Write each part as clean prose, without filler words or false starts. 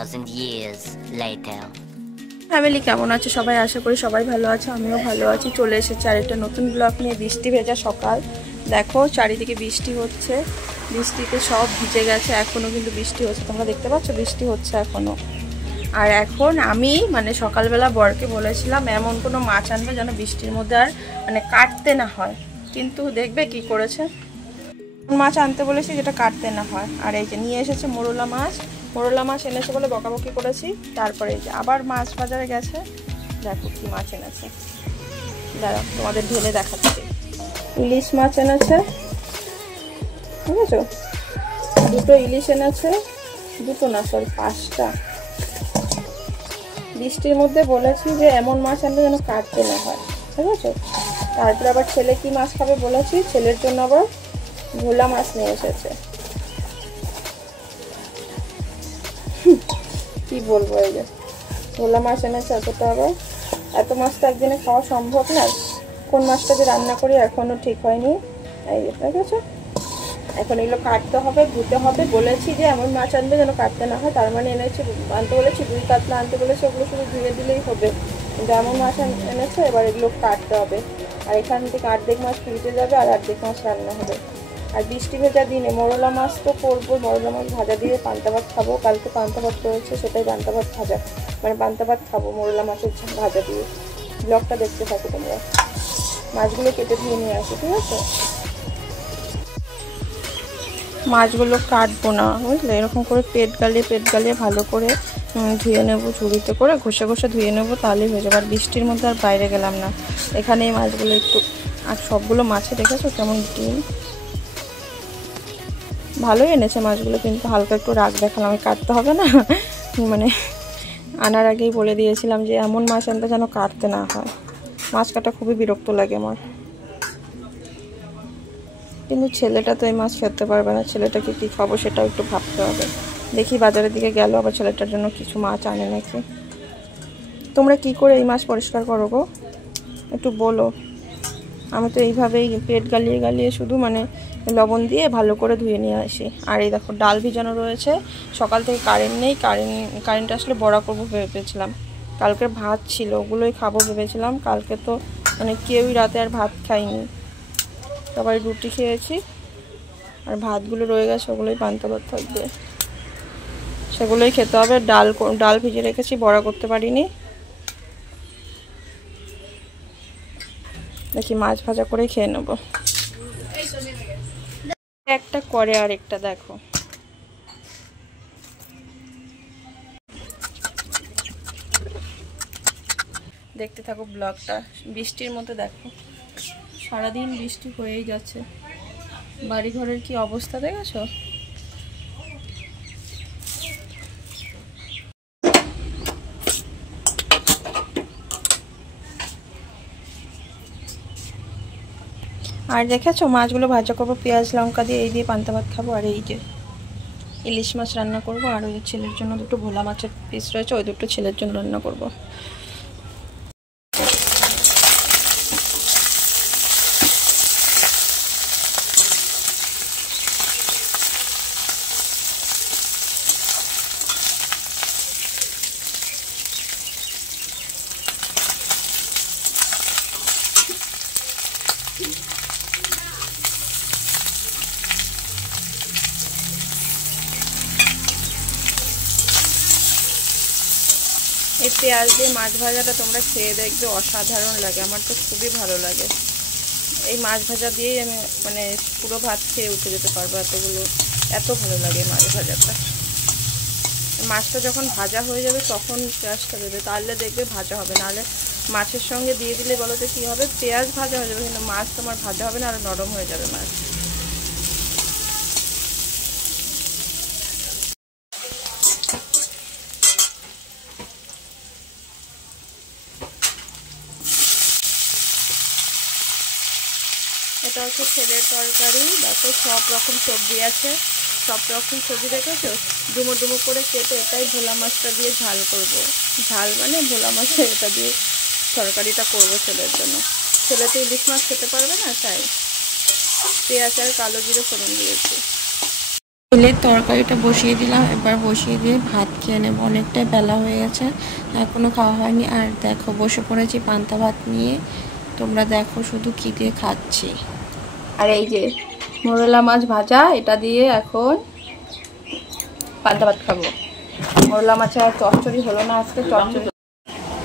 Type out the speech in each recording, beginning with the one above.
2,000 years later. Family কেমন আছে সবাই? আশা করি সবাই ভালো আছে, আমিও ভালো আছি। চলে এসেছি আরেকটা নতুন ব্লগ নিয়ে। বৃষ্টি ভেজা সকাল, দেখো চারিদিকে বৃষ্টি হচ্ছে, বৃষ্টিতে সব ভিজে গেছে। এখনও কিন্তু বৃষ্টি হচ্ছে, তোমরা দেখতে পাচ্ছ বৃষ্টি হচ্ছে এখনও। আর এখন আমি সকালবেলা বরকে বলেছিলাম এমন কোনো মাছ আনবে যেন বৃষ্টির মধ্যে আর কাটতে না হয়, কিন্তু দেখবে কি করেছে, মাছ আনতে বলেছি যেটা কাটতে না হয়। আর এই যে নিয়ে এসেছে মোরলা মাছ, মোরলা মাছ এনেছে বলে বকাবকি করেছি। তারপরে এই যে আবার মাছ বাজারে গেছে, দেখো কি মাছ এনেছে, দাঁড়াও তোমাদের ঢেলে দেখাচ্ছি। ইলিশ মাছ এনেছে, ঠিক আছে, দুটো ইলিশ এনেছে, দুটো না সরি 5টা। বৃষ্টির মধ্যে বলেছি যে এমন মাছ আনলে যেন কাটতে না হয়, ঠিক আছে। তারপরে আবার ছেলে কি মাছ খাবে বলেছি, ছেলের জন্য আবার ভোলা মাছ নিয়ে এসেছে। কি বলবো, এই যে ভোলা মাছ এনেছে এতটা, আবার এত মাছ তো একদিনে খাওয়া সম্ভব না। কোন মাছটা যে রান্না করি এখনো ঠিক হয়নি। এই যে ঠিক আছে, এখন এগুলো কাটতে হবে, ধুতে হবে। বলেছি যে এমন মাছ আনবে যেন কাটতে না হয়, তার মানে এনেছি আনতে বলেছি 2 কাতলা আনতে বলেছি, ওগুলো শুধু ধুয়ে দিলেই হবে। কিন্তু এমন মাছ এনেছে, এবার এগুলো কাটতে হবে। আর এখান থেকে অর্ধেক মাছ ফ্রিজে যাবে আর অর্ধেক মাছ রান্না হবে। আর বৃষ্টি ভেজা দিনে মোরলা মাছ তো করবো, মোরলা মাছ ভাজা দিয়ে পান্তা ভাত খাবো। কালকে পান্তা ভাত করেছে, সেটাই পান্তা ভাত ভাজা, পান্তা ভাত খাবো মোরলা মাছের ভাজা দিয়ে। ব্লগটা দেখতে থাকো তোমরা। মাছগুলো কেটে ধুয়ে নিয়ে আসো, ঠিক আছে। মাছগুলো কাটবো না বুঝলে, এরকম করে পেট গালিয়ে ভালো করে ধুয়ে নেবো, ঝুড়িতে করে ঘষে ঘষে ধুয়ে নেবো, তাহলেই হয়ে যাবে। আর বৃষ্টির মধ্যে আর বাইরে গেলাম না, এখানে এই মাছগুলো একটু। আর সবগুলো মাছে দেখেছো কেমন ডিম, ভালোই এনেছে মাছগুলো, কিন্তু হালকা একটু রাগ দেখালাম, আমি কাটতে হবে না। আনার আগেই বলে দিয়েছিলাম যে এমন মাছ আনতে যেন কাটতে না হয়। মাছ কাটা খুবই বিরক্ত লাগে আমার। কিন্তু ছেলেটা তো এই মাছ খেতে পারবে না, ছেলেটাকে কী খাবো সেটাও একটু ভাবতে হবে। দেখি বাজারের দিকে গেল আবার ছেলেটার জন্য কিছু মাছ আনে নাকি। তোমরা কি করে এই মাছ পরিষ্কার করো গো, একটু বলো। আমি তো এইভাবেই পেট গালিয়ে শুধু লবণ দিয়ে ভালো করে ধুয়ে নিয়ে আসি। আর এই দেখো ডাল ভিজানো রয়েছে, সকাল থেকে কারেন্ট নেই, কারেন্ট আসলে বড়া করবো ভেবেছিলাম। কালকের ভাত ছিল, ওগুলোই খাবো ভেবেছিলাম। কালকে তো কেউই রাতে আর ভাত খাইনি, সবাই রুটি খেয়েছি। আর ভাতগুলো রয়ে গেছে, ওগুলোই পান্তা ভাত থাকবে, সেগুলোই খেতে হবে। ডাল ভিজে রেখেছি, বড়া করতে পারিনি। দেখি মাছ ভাজা করে খেয়ে নেবো। একটা করে আর একটা দেখো, দেখতে থাকো ব্লগটা। বৃষ্টির মধ্যে দেখো সারাদিন বৃষ্টি হয়েই যাচ্ছে, বাড়ি ঘরের কি অবস্থা দেখেছো। আর দেখেছো মাছগুলো ভাজা করবো পেঁয়াজ লঙ্কা দিয়ে, এই দিয়ে পান্তা ভাত খাবো। আর এই যে ইলিশ মাছ রান্না করবো, আর ওই ছেলের জন্য দুটো ভোলা মাছের পিস রয়েছে, ওই দুটো ছেলের জন্য রান্না করবো। এই পেঁয়াজ দিয়ে মাছ ভাজাটা তোমরা খেয়ে দেখবে, অসাধারণ লাগে, আমার তো খুবই ভালো লাগে। এই মাছ ভাজা দিয়েই আমি পুরো ভাত খেয়ে উঠে যেতে পারবো, এত ভালো লাগে মাছ ভাজাটা। মাছটা যখন ভাজা হয়ে যাবে তখন পেঁয়াজটা দেবে, তাহলে দেখবে ভাজা হবে। নাহলে মাছের সঙ্গে দিয়ে দিলে বলো তো কী হবে, পেঁয়াজ ভাজা হয়ে যাবে কিন্তু মাছ তোমার ভাজা হবে না, আর নরম হয়ে যাবে মাছ। এটা হচ্ছে ছেলের তরকারি, দেখো সব রকম সবজি আছে, সব রকম সবজি দেখেছো, ডুমো ডুমো করে কেটে এটাই ভোলা মাছটা দিয়ে ঝাল করব। ঝাল ভোলা মাছে এটা দিয়ে তরকারিটা করবো ছেলের জন্য। ছেলে তো ইলিশ মাছ খেতে পারবে না, তাই পেঁয়াজ আর কালো জিরে ফোড়ন দিয়েছি। তেলের তরকারিটা বসিয়ে দিলাম, এবার বসিয়ে দিয়ে ভাত খেয়ে নেব। অনেকটাই বেলা হয়ে গেছে, এখনও খাওয়া হয়নি। আর দেখো বসে পড়েছি পান্তা ভাত নিয়ে। তোমরা দেখো শুধু কী দিয়ে খাচ্ছি। আর এই যে মোরলা মাছ ভাজা, এটা দিয়ে এখন পান্তা ভাত খাবো। মোরলা মাছের আর চচ্চড়ি হলো না আজকে, চচ্চড়ি।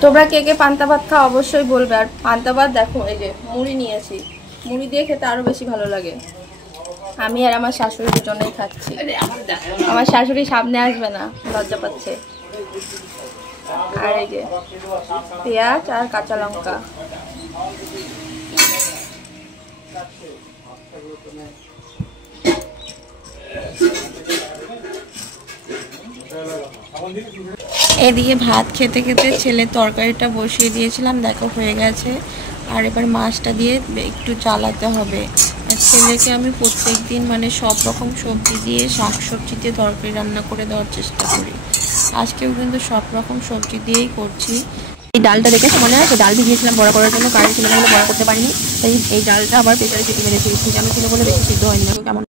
তোমরা কে কে পান্তা ভাত খাও অবশ্যই বলবে। আর পান্তা ভাত দেখো এই যে মুড়ি নিয়েছি, মুড়ি দিয়ে খেতে আরও বেশি ভালো লাগে। আমি আর আমার শাশুড়ি দুজনেই খাচ্ছি। আমার শাশুড়ি সামনে আসবে না, লজ্জা পাচ্ছে। আর এই যে পেঁয়াজ আর কাঁচা লঙ্কা। এদিকে ভাত খেতে খেতে ছেলের তরকারিটা বসিয়ে দিয়েছিলাম, দেখো হয়ে গেছে। আর এবার মাছটা দিয়ে একটু জ্বালাতে হবে। আর ছেলেকে আমি প্রত্যেক দিন মানে সব রকম সবজি দিয়ে, শাক সবজি দিয়ে তরকারি রান্না করে দেওয়ার চেষ্টা করি। আজকেও কিন্তু সব রকম সবজি দিয়েই করছি। এই ডালটা দেখে মনে আছে, ডাল ভিজিয়েছিলাম বড়া করার জন্য, কারেন্ট ছিল না বলে বড়া করতে পারিনি। তাই এই ডালটা আবার প্রেসারে সিটি মেরেছি, কেন ছিল বলে বেশি সিদ্ধ হয়নি। দেখো কেমন।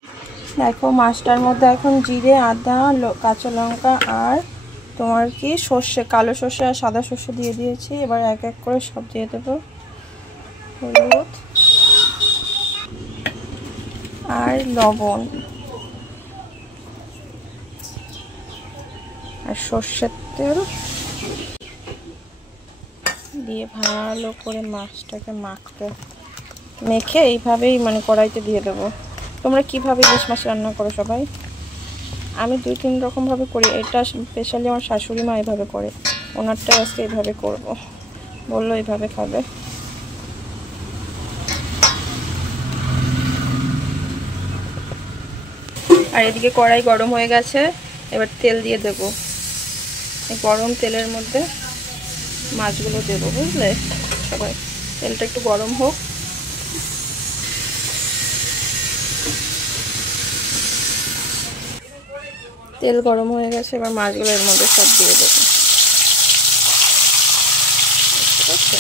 দেখো মাছটার মধ্যে এখন জিরে, আদা, কাঁচা লঙ্কা আর তোমার কি সর্ষে, কালো সর্ষে আর সাদা সর্ষে দিয়ে দিয়েছি। এবার এক এক করে সব দিয়ে দেবো। হলুদ আর লবণ আর সর্ষের তেল দিয়ে ভালো করে মাছটাকে মেখে এইভাবেই মানে কড়াইতে দিয়ে দেবো। তোমরা কীভাবে ইলিশ মাছ রান্না করো সবাই? আমি 2-3 রকমভাবে করি। এটা স্পেশালি আমার শাশুড়ি মা এভাবে করে, ওনারটা আজকে এইভাবে করব, বললো এইভাবে খাবে। আর এদিকে কড়াই গরম হয়ে গেছে, এবার তেল দিয়ে দেব। এই গরম তেলের মধ্যে মাছগুলো দেবো, বুঝলে সবাই। তেলটা একটু গরম হোক। তেল গরম হয়ে গেছে, এবার মাছগুলো এর মধ্যে সব দিয়ে দেবো। ঠিক আছে,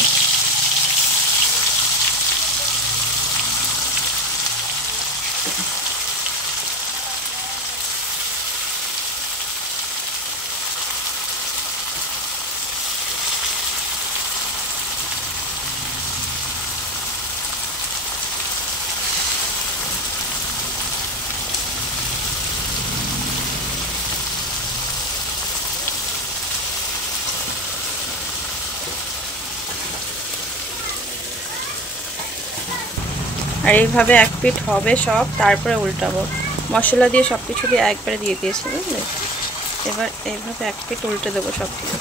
আর এইভাবে এক পিঠ হবে সব, তারপরে উল্টাবো। মশলা দিয়ে সব কিছু দিয়ে একবারে দিয়ে দিয়েছি, বুঝলে। এবার এইভাবে এক পিঠ উল্টে দেবো সব কিছু।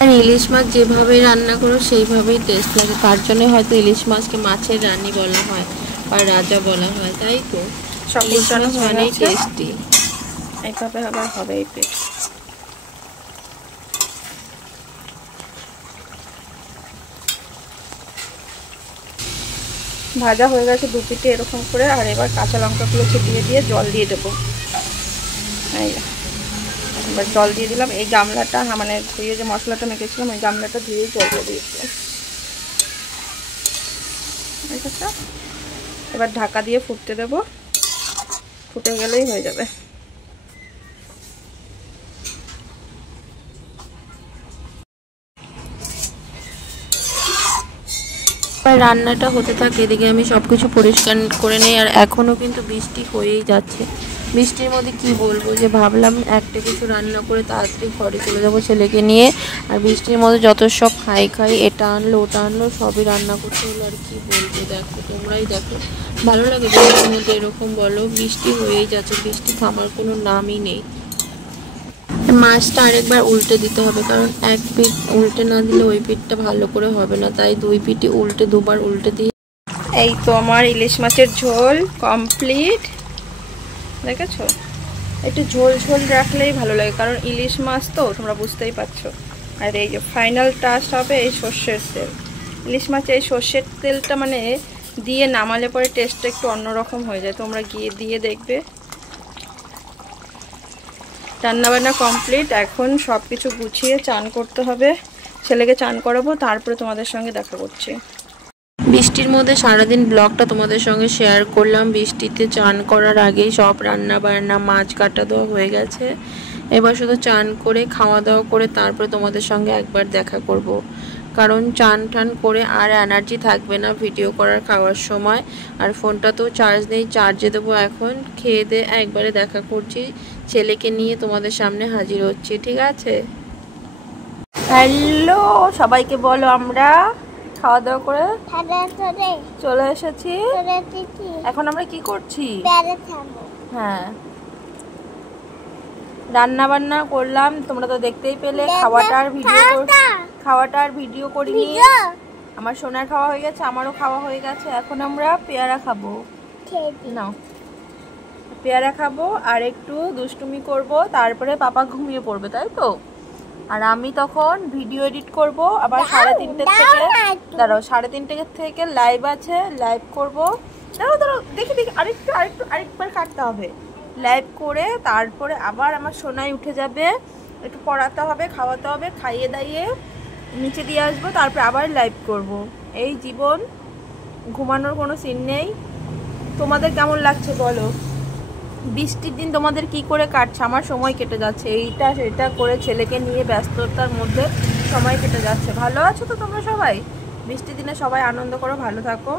আর ইলিশ মাছ যেভাবে রান্না করো সেইভাবেই টেস্ট লাগে। তার জন্য হয়তো ইলিশ মাছকে মাছের রানী বলা হয় বা রাজা বলা হয়, তাই তো। সব উল্টানো মানেই টেস্টি। এইভাবে আবার হবে এই পিঠ। ভাজা হয়ে গেছে দু পিঠে এরকম করে। আর এবার কাঁচা লঙ্কাগুলো ছিটিয়ে দিয়ে জল দিয়ে দেবো। এই এবার জল দিয়ে দিলাম। এই গামলাটা মানে ধুয়ে যে মশলাটা মেখেছিলাম, ওই গামলাটা ধুয়েই জল দিয়ে দিয়েছিলাম। এবার ঢাকা দিয়ে ফুটতে দেবো, ফুটে গেলেই হয়ে যাবে। রান্নাটা হতে থাকে, এদিকে আমি সব কিছু পরিষ্কার করে নেই। আর এখনও কিন্তু বৃষ্টি হয়েই যাচ্ছে। বৃষ্টির মধ্যে কি বলবো, যে ভাবলাম একটা কিছু রান্না করে তাড়াতাড়ি ঘরে চলে যাবো ছেলেকে নিয়ে। আর বৃষ্টির মধ্যে যত সব খাই এটা আনলো ওটা আনলো, সবই রান্না করতে হলো। আর কি বলবো, দেখো তোমরাই দেখো, ভালো লাগে বৃষ্টির মধ্যে এরকম। বলো, বৃষ্টি হয়েই যাচ্ছে, বৃষ্টি থামার কোনো নামই নেই। মাছটা আরেকবার উল্টে দিতে হবে, কারণ এক পিঠ উল্টে না দিলে ওই পিঠটা ভালো করে হবে না। তাই দুই পিঠই উল্টে, দুবার উল্টে দিয়ে। এই তো আমার ইলিশ মাছের ঝোল কমপ্লিট, দেখেছো। একটু ঝোল ঝোল রাখলেই ভালো লাগে, কারণ ইলিশ মাছ তো তোমরা বুঝতেই পারছো। আর এই যে ফাইনাল টাচ হবে এই সর্ষের তেল। ইলিশ মাছে এই সর্ষের তেলটা মানে দিয়ে নামালে পরে টেস্টটা একটু অন্যরকম হয়ে যায়। তোমরা গিয়ে দিয়ে দেখবে। রান্নাবান্না কমপ্লিট, এখন সব কিছু গুছিয়ে চান করতে হবে। ছেলেকে চান করাবো, তারপরে তোমাদের সঙ্গে দেখা করছি। বৃষ্টির মধ্যে সারাদিন ব্লগটা তোমাদের সঙ্গে শেয়ার করলাম। বৃষ্টিতে চান করার আগেই সব রান্না বান্না মাছ কাটা দেওয়া হয়ে গেছে। এবার শুধু চান করে খাওয়া দাওয়া করে তারপরে তোমাদের সঙ্গে একবার দেখা করব। কারণ চান টান করে আর এনার্জি থাকবে না ভিডিও করার খাওয়ার সময়। আর ফোনটা তো চার্জ নেই, চার্জে দেবো এখন। খেয়ে দিয়ে একবারে দেখা করছি, ছেলেকে নিয়ে তোমাদের সামনে হাজির হচ্ছি, ঠিক আছে? হ্যালো সবাইকে বলো, আমরা খাওয়া দাওয়া করে চলে এসেছি। এখন আমরা কি করছি? হ্যাঁ, রান্না বান্না করলাম, তোমরা তো দেখতেই পেলে। খাওয়াটার ভিডিও করিনি। আমার সোনার খাওয়া হয়ে গেছে, আমারও খাওয়া হয়ে গেছে। এখন আমরা পেয়ারা খাবো। নাও, পেয়ারা খাবো আর একটু দুষ্টুমি করব, তারপরে পাপা ঘুমিয়ে পড়বে, তাই তো? আর আমি তখন ভিডিও এডিট করব। আবার 3:30 থেকে দাঁড়াও, 3:30 থেকে লাইভ আছে, লাইভ করব। দাঁড়াও দেখি আরেকবার কাটতে হবে। লাইভ করে তারপরে আবার আমার সোনাই উঠে যাবে, একটু পড়াতে হবে, খাওয়াতে হবে, খাইয়ে দাইয়ে নিচে দিয়ে আসবো, তারপরে আবার লাইভ করব। এই জীবন, ঘুমানোর কোনো সিন নেই। তোমাদের কেমন লাগছে বলো? বৃষ্টির দিন তোমাদের কি করে কাটছে? আমার সময় কেটে যাচ্ছে এইটা সেটা করে, ছেলেকে নিয়ে ব্যস্ততার মধ্যে সময় কেটে যাচ্ছে। ভালো আছো তো তোমরা সবাই? বৃষ্টির দিনে সবাই আনন্দ করো, ভালো থাকো।